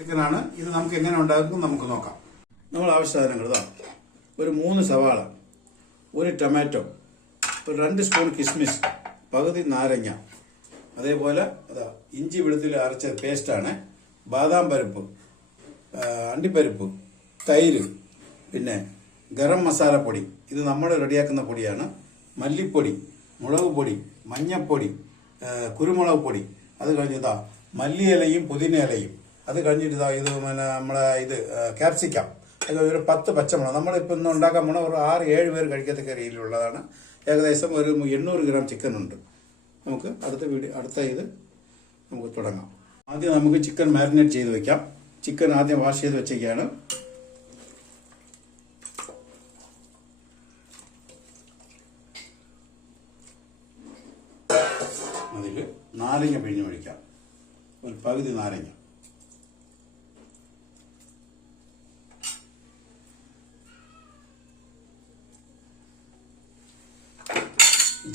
ചിക്കനാണ് ഇത്. നമുക്ക് എങ്ങനെ ഉണ്ടാക്കും നമുക്ക് നോക്കാം. നമ്മൾ ആവശ്യ സാധനങ്ങൾ ഇതാ: ഒരു 3 സവാള, ഒരു ടൊമാറ്റോ, ഒരു 2 സ്പൂൺ കിസ്മിസ്, പകുതി നാരങ്ങ, അതേപോലെ അതാ ഇഞ്ചി വെളുത്തുള്ളി അരച്ച പേസ്റ്റാണ്, ബാദാം പരിപ്പ്, അണ്ടിപ്പരിപ്പ്, തൈര്, പിന്നെ ഗരം മസാലപ്പൊടി, ഇത് നമ്മൾ റെഡിയാക്കുന്ന പൊടിയാണ്, മല്ലിപ്പൊടി, മുളക് പൊടി, മഞ്ഞപ്പൊടി, കുരുമുളക് പൊടി, അത് കഴിഞ്ഞിതാ മല്ലിയിലയും പുതിന ഇലയും, അത് കഴിഞ്ഞിട്ട് ഇതാ ഇത് നമ്മളെ ക്യാപ്സിക്കം, അത് ഒരു 10 പച്ചമുളക്. നമ്മളിപ്പോൾ ഇന്ന് ഉണ്ടാക്കാൻ പോണ ഒരു 6-7 പേര് കഴിക്കത്തക്ക രീതിയിലുള്ളതാണ്. ഏകദേശം ഒരു 800 ഗ്രാം ചിക്കൻ ഉണ്ട്. നമുക്ക് അടുത്ത ഇത് നമുക്ക് തുടങ്ങാം. ആദ്യം നമുക്ക് ചിക്കൻ മാരിനേറ്റ് ചെയ്ത് വെക്കാം. ചിക്കൻ ആദ്യം വാഷ് ചെയ്ത് വെച്ചേക്കാണ്. അതിൽ നാരങ്ങ പിഴിഞ്ഞ് ഒഴിക്കാം, ഒരു പകുതി നാരങ്ങ.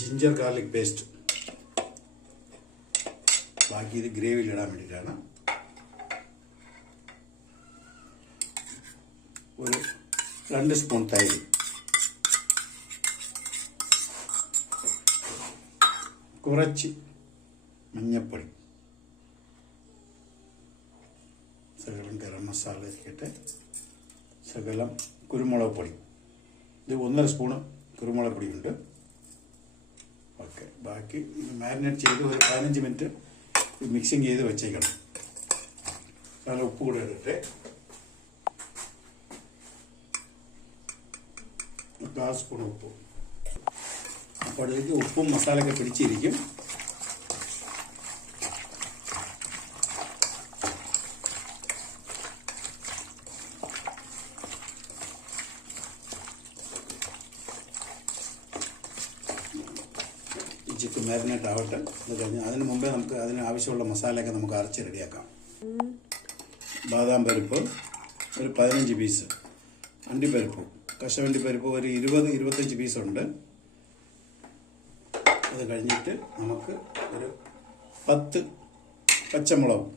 ജിഞ്ചർ ഗാർലിക് പേസ്റ്റ്, ബാക്കി ഇത് ഗ്രേവിയിൽ ഇടാൻ വേണ്ടിയിട്ടാണ്. ഒരു 2 സ്പൂൺ തൈര്, കുറച്ച് മഞ്ഞപ്പൊടി, ശകലം ഗരം മസാല ഇരിക്കട്ടെ, ശകലം കുരുമുളക് പൊടി, ഇത് 1.5 സ്പൂണ് കുരുമുളക് പൊടിയുണ്ട്. ഓക്കെ, ബാക്കി മാരിനേറ്റ് ചെയ്ത് ഒരു 15 മിനിറ്റ് മിക്സിങ് ചെയ്ത് വെച്ചേക്കണം. നല്ല ഉപ്പ് കൂടെ ഇട്ടിട്ട് 1/4 സ്പൂൺ ഉപ്പ്. അപ്പോൾ അതിലേക്ക് ഉപ്പും മസാലയൊക്കെ പിടിച്ചിരിക്കും. ചിക്കൻ മാരിനേറ്റ് ആവട്ടെ. അത് കഴിഞ്ഞ് അതിന് മുമ്പേ നമുക്ക് അതിന് ആവശ്യമുള്ള മസാലയൊക്കെ നമുക്ക് അരച്ച് റെഡിയാക്കാം. ബാദാം പരിപ്പ് ഒരു 15 പീസ്, അണ്ടിപ്പരിപ്പ്, കശുവണ്ടി പരിപ്പ് ഒരു 20-25 പീസുണ്ട്. അത് കഴിഞ്ഞിട്ട് നമുക്ക് ഒരു 10 പച്ചമുളക്.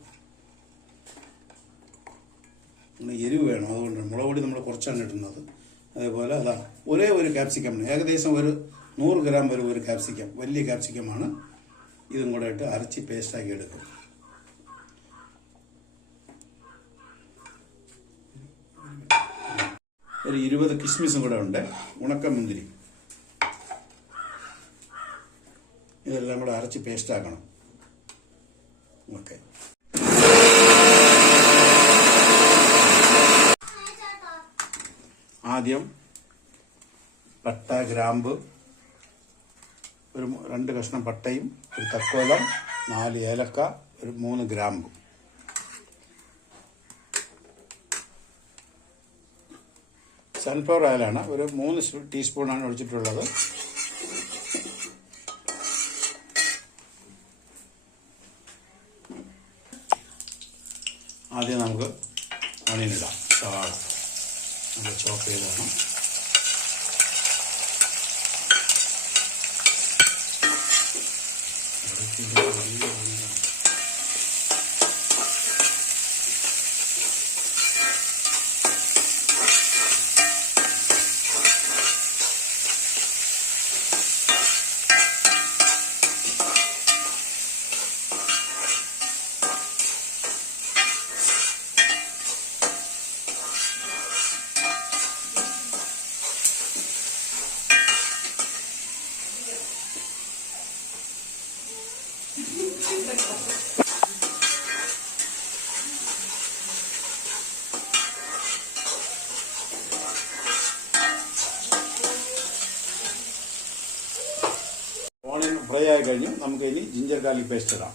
എരിവ് വേണം, അതുകൊണ്ട് മുളക് പൊടി നമ്മൾ കുറച്ചാണ് ഇടുന്നത്. അതേപോലെ അതാ ഒരേ ഒരു ക്യാപ്സിക്കം, ഏകദേശം ഒരു 100 ഗ്രാം വരെ ഒരു ക്യാപ്സിക്കം, വലിയ ക്യാപ്സിക്കമാണ്. ഇതും കൂടെ ഇട്ട് അരച്ച് പേസ്റ്റാക്കി എടുക്കും. ഒരു 20 കിസ്മിസും കൂടെ ഉണ്ട്, ഉണക്കമുന്തിരി, ഇതെല്ലാം കൂടെ അരച്ച് പേസ്റ്റാക്കണം. ഓക്കെ, ആദ്യം പട്ട, ഗ്രാമ്പ്, ഒരു 2 കഷ്ണം പട്ടയും, ഒരു തക്കോലം, 4 ഏലക്ക, ഒരു 3 ഗ്രാമ്പ്. സൺഫ്ലവർ ഓയിലാണ്, ഒരു 3 ടീസ്പൂണാണ് ഒഴിച്ചിട്ടുള്ളത്. ആദ്യം നമുക്ക് ഒണിയനിടാം. സവാള നമ്മൾ ചോപ്പ് ചെയ്താണ്. ഓണിയൻ ഫ്രൈ ആയി കഴിഞ്ഞ് നമുക്ക് ഇനി ജിഞ്ചർ ഗാർലിക് പേസ്റ്റ് ഇടാം.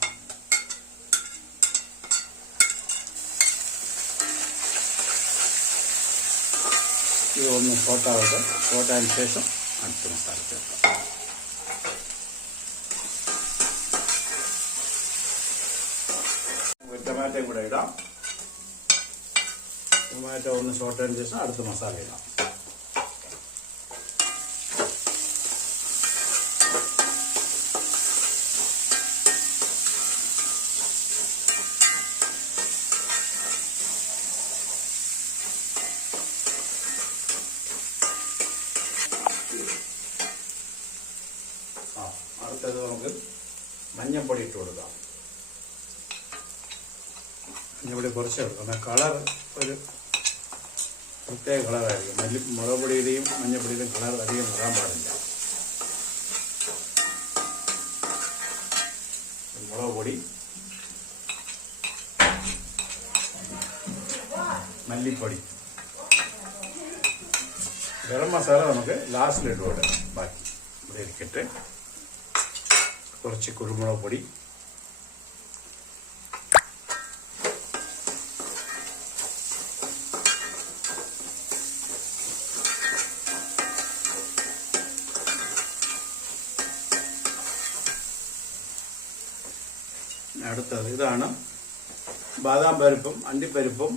ഇത് ഒന്ന് സോട്ടാവട്ടെ. സോട്ടായതിനു ശേഷം അടുത്ത മസാല ചേർക്കാം. ടൊമാറ്റോയും കൂടെ ഇടാം. ടൊമാറ്റോ ഒന്ന് സോട്ടായതിനു ശേഷം അടുത്ത മസാല ഇടാം. മഞ്ഞൾപ്പൊടി ഇട്ട് കൊടുക്കാം. മഞ്ഞൾപ്പൊടി കുറച്ച് കൊടുക്കാം. കളർ ഒരു പ്രത്യേക കളറായിരിക്കും. മുളക് പൊടിയുടെയും മഞ്ഞൾപ്പൊടിയുടെയും കളർ അധികം വരാൻ പാടില്ല. മുളക് പൊടി, മല്ലിപ്പൊടി, ഗരം മസാല നമുക്ക് ലാസ്റ്റിലിട്ട് കൊടുക്കാം. ബാക്കി ഇവിടെ ഇരിക്കട്ടെ. കുറച്ച് കുരുമുളക് പൊടി, അടുത്തത് ഇതാണ് ബാദാം പരിപ്പും അണ്ടിപ്പരിപ്പും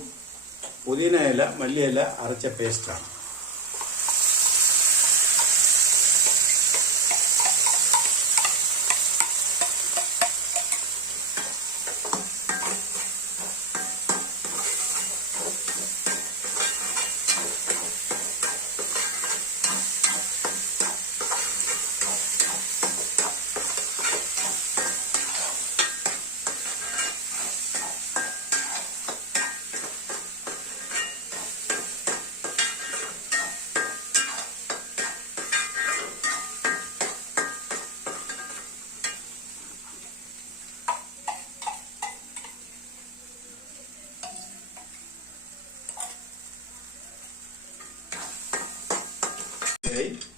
പുതിന ഇല മല്ലിയില അരച്ച പേസ്റ്റാണ്.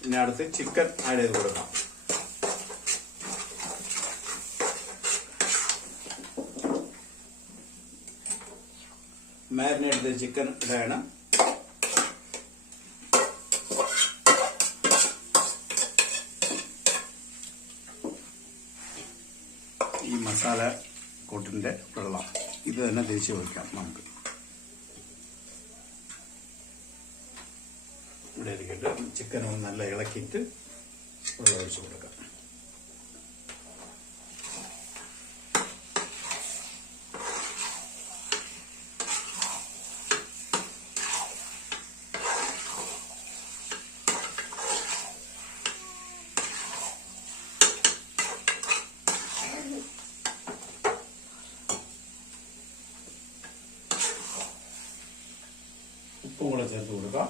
ഇനി അടുത്ത് ചിക്കൻ ആഡ് ചെയ്ത് കൊടുക്കാം. മാരിനേറ്റ് ചെയ്ത ചിക്കൻ ഇടണം. ഈ മസാല കൂട്ടിന്റെ വെള്ളം ഇത് തന്നെ തിരിച്ചു വയ്ക്കാം. നമുക്ക് ഇവിടെ ഇരിക്കട്ടെ. ചിക്കൻ ഒന്ന് നല്ല ഇളക്കിയിട്ട് വെള്ളം ഒഴിച്ച് കൊടുക്കാം. ഉപ്പും കൂടെ ചേർത്ത് കൊടുക്കാം.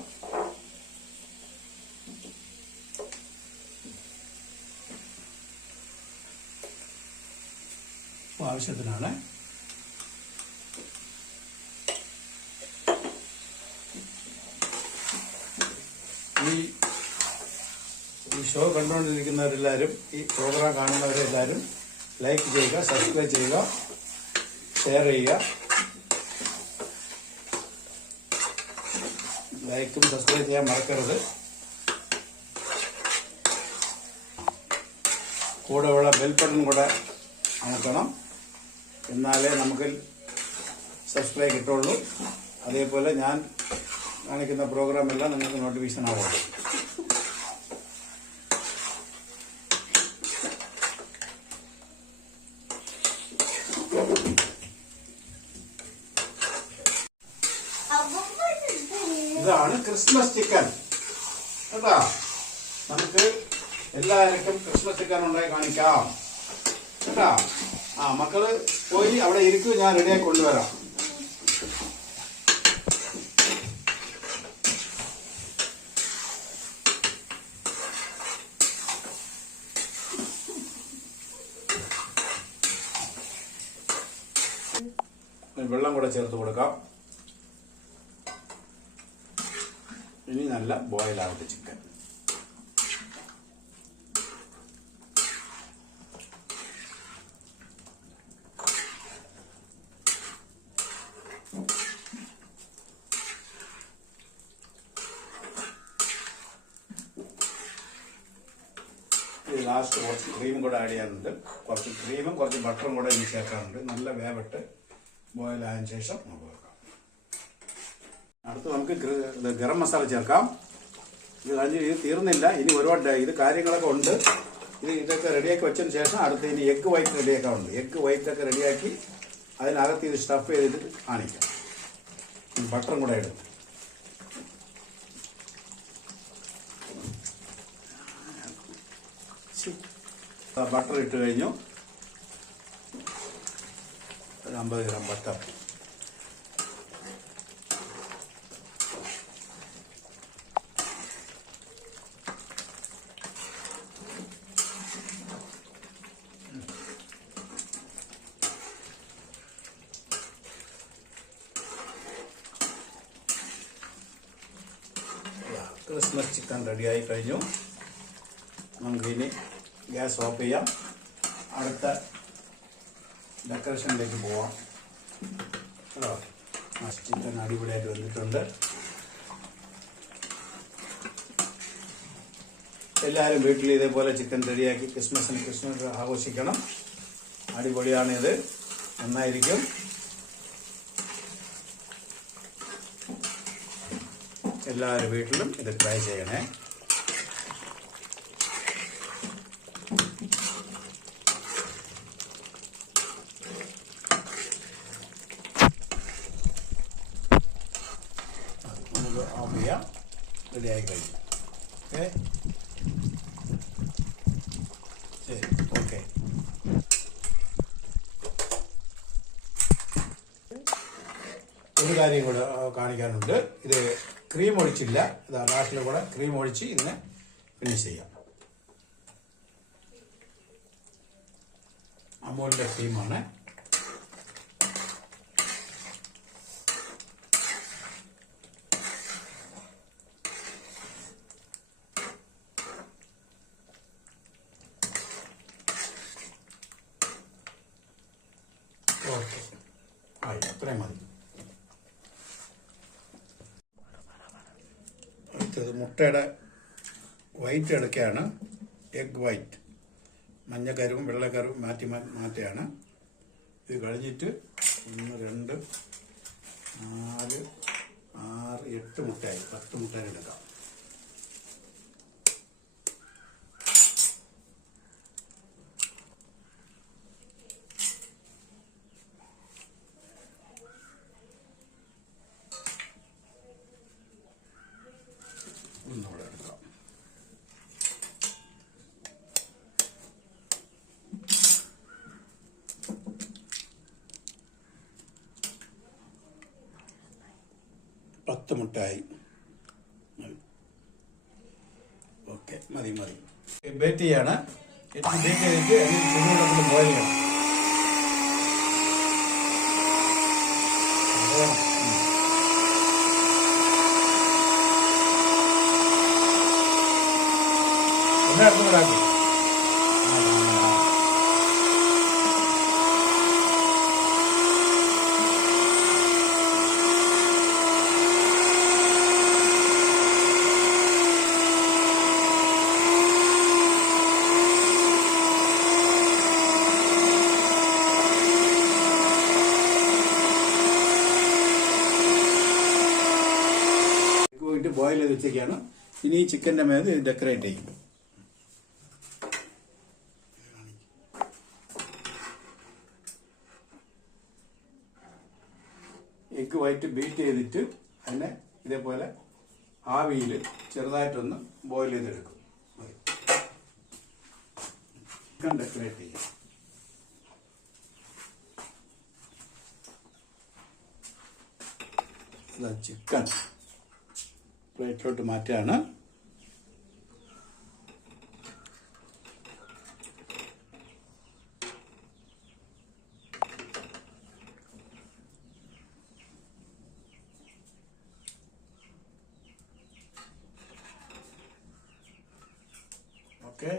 ആവശ്യത്തിനാണ്. ഈ ഷോ കണ്ടുകൊണ്ടിരിക്കുന്നവരെല്ലാവരും ഈ പ്രോഗ്രാം കാണുന്നവരെല്ലാവരും ലൈക്ക് ചെയ്യുക, സബ്സ്ക്രൈബ് ചെയ്യുക, ഷെയർ ചെയ്യുക. ലൈക്കും സബ്സ്ക്രൈബ് ചെയ്യാൻ മറക്കരുത്. കൂടെ ഉള്ള ബെൽ ബട്ടൺ കൂടെ അമർത്തണം. എന്നാലേ നമുക്ക് സബ്സ്ക്രൈബ് കിട്ടുള്ളൂ. അതേപോലെ ഞാൻ കാണിക്കുന്ന പ്രോഗ്രാം എല്ലാം നിങ്ങൾക്ക് നോട്ടിഫിക്കേഷൻ ആവുള്ളൂ. ഇതാണ് ക്രിസ്മസ് ചിക്കൻ കേട്ടാ. നമുക്ക് എല്ലാവർക്കും ക്രിസ്മസ് ചിക്കൻ ഉണ്ടായി കാണിക്കാം കേട്ടാ. മക്കള് പോയി അവിടെ ഇരിക്കും, ഞാൻ റെഡിയാക്കി കൊണ്ടുവരാം. വെള്ളം കൂടെ ചേർത്ത് കൊടുക്കാം. ഇനി നല്ല ബോയിൽ ആവട്ടെ ചിക്കൻ. ലാസ്റ്റ് കുറച്ച് ക്രീം കൂടെ ആഡ് ചെയ്യാനുണ്ട്. കുറച്ച് ക്രീമും കുറച്ച് ബട്ടറും കൂടെ ഇനി ചേർക്കാനുണ്ട്. നല്ല വേവിട്ട് ബോയിൽ ആയതിനു ശേഷം നമുക്ക് വെക്കാം. അടുത്ത് നമുക്ക് ഗരം മസാല ചേർക്കാം. ഇത് തീർന്നില്ല, ഇനി ഒരുപാട് ഇത് കാര്യങ്ങളൊക്കെ ഉണ്ട്. ഇതൊക്കെ റെഡിയാക്കി വെച്ചതിന് ശേഷം അടുത്ത് ഇനി എഗ് വൈറ്റ് റെഡിയാക്കാറുണ്ട്. എഗ് വൈറ്റ് ഒക്കെ റെഡിയാക്കി അതിനകത്ത് ഇത് സ്റ്റഫ് ചെയ്തിട്ട് കാണിക്കാം. ബട്ടറും കൂടെ ഇടും. ബട്ടർ ഇട്ട് കഴിഞ്ഞു. ഒരു 50 ഗ്രാം ബട്ടർ, ക്രിസ്മസ് ചിക്കൻ റെഡിയായി കഴിഞ്ഞു. നമുക്കിനി ഗ്യാസ് ഓഫ് ചെയ്യാം. അടുത്ത ഡെക്കറേഷനിലേക്ക് പോവാം. ഹലോ, ചിക്കൻ അടിപൊളിയായിട്ട് വന്നിട്ടുണ്ട്. എല്ലാവരും വീട്ടിൽ ഇതേപോലെ ചിക്കൻ റെഡിയാക്കി ക്രിസ്മസ് ആഘോഷിക്കണം. അടിപൊളിയാണിത്, നന്നായിരിക്കും. എല്ലാവരും വീട്ടിലും ഇത് ട്രൈ ചെയ്യണേ. നമുക്ക് ഓഫ് ചെയ്യാം. റെഡിയായി കഴിഞ്ഞു. ഓക്കെ, ശരി, ഓക്കെ. ഒരു കാര്യം കൂടെ കാണിക്കാനുണ്ട്. ഇത് ക്രീം ഒഴിച്ചില്ല. ഇതാ ലാസ്റ്റിൽ കൂടെ ക്രീം ഒഴിച്ച് ഇതിനെ ഫിനിഷ് ചെയ്യാം. അമൂലിന്റെ ക്രീമാണ്. ഓക്കെ, ആയി, അത്രയും മതി. അടുത്തത് മുട്ടയുടെ വൈറ്റ് എടുക്കുകയാണ്. എഗ് വൈറ്റ്, മഞ്ഞക്കരുവും വെള്ളക്കരുവും മാറ്റിയാണ്. ഇത് കഴിഞ്ഞിട്ട് 1, 2, 4, 6, 8 മുട്ടയായി. 10 മുട്ട എടുക്കാം. ഒന്നുകൂടെ എടുക്കാം. പത്ത് മുട്ടായി. ഓക്കെ, മതി. ബേറ്റ് ചെയ്യാണ്. ബേക്ക് ചെയ്തിട്ട് ചൂടുവെള്ളത്തിൽ ബോയിൽ ചെയ്യണം. എല്ലായിടത്തും കൂടെ ആക്കി. ബോയിൽ ചെയ്ത് വെച്ചൊക്കെയാണ്. ഇനി ഈ ചിക്കൻ്റെ മേലെ ഡെക്കറേറ്റ് ചെയ്യും. എഗ് വൈറ്റ് ബീറ്റ് ചെയ്തിട്ട് അതിനെ ഇതേപോലെ ആവിയിൽ ചെറുതായിട്ടൊന്ന് ബോയിൽ ചെയ്തെടുക്കും. ചിക്കൻ ഡെക്കറേറ്റ് ചെയ്യും. ചിക്കൻ പ്ലേറ്റിലോട്ട് മാറ്റുകയാണ്. Okay,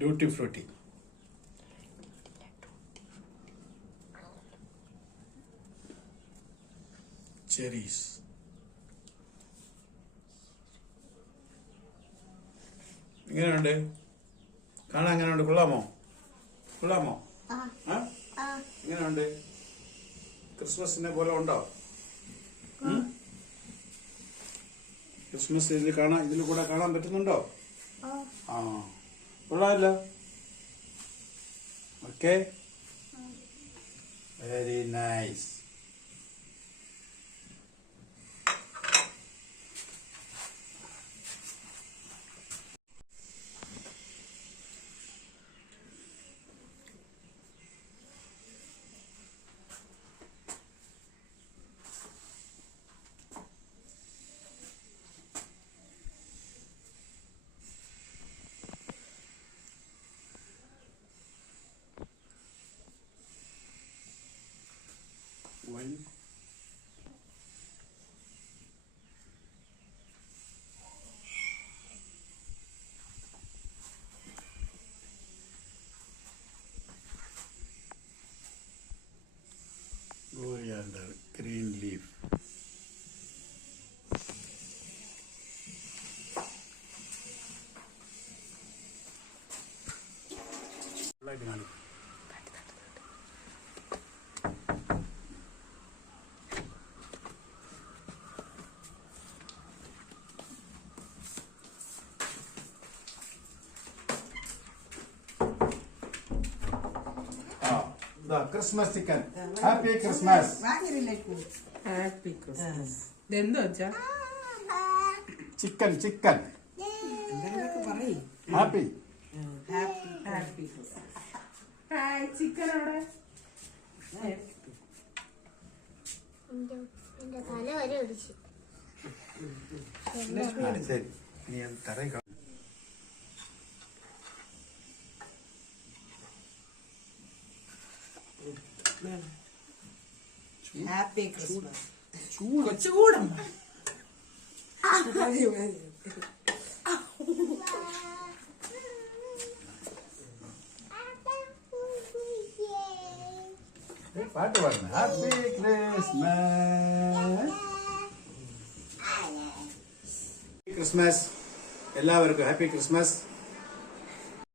tutti frutti. ചെറീസ്. എങ്ങനെയുണ്ട്? കാണാൻ എങ്ങനെയുണ്ട്? കൊള്ളാമോ? കൊള്ളാമോ? എങ്ങനെയുണ്ട്? ക്രിസ്മസിനെ പോലെ ഉണ്ടോ? ക്രിസ്മസ് ഇതിൽ കൂടെ കാണാൻ പറ്റുന്നുണ്ടോ? ആ, കൊള്ളാമല്ലോ. Okay, very nice. One. Coriander, green leaf. Like money. The Christmas chicken. Happy Christmas. Happy Christmas. ഇതെന്താ വെച്ചാ? Chicken. Happy. Happy Christmas. Hi, chicken അവിടെ. എന്റെ തല വരെ ഒടിച്ചു. ശരി, നീ തറയിൽ ഹാപ്പി ക്രിസ്മസ്. ചൂടമ്മ. പാട്ട് പാടുന്നു. Happy Christmas. എല്ലാവർക്കും ഹാപ്പി ക്രിസ്മസ്.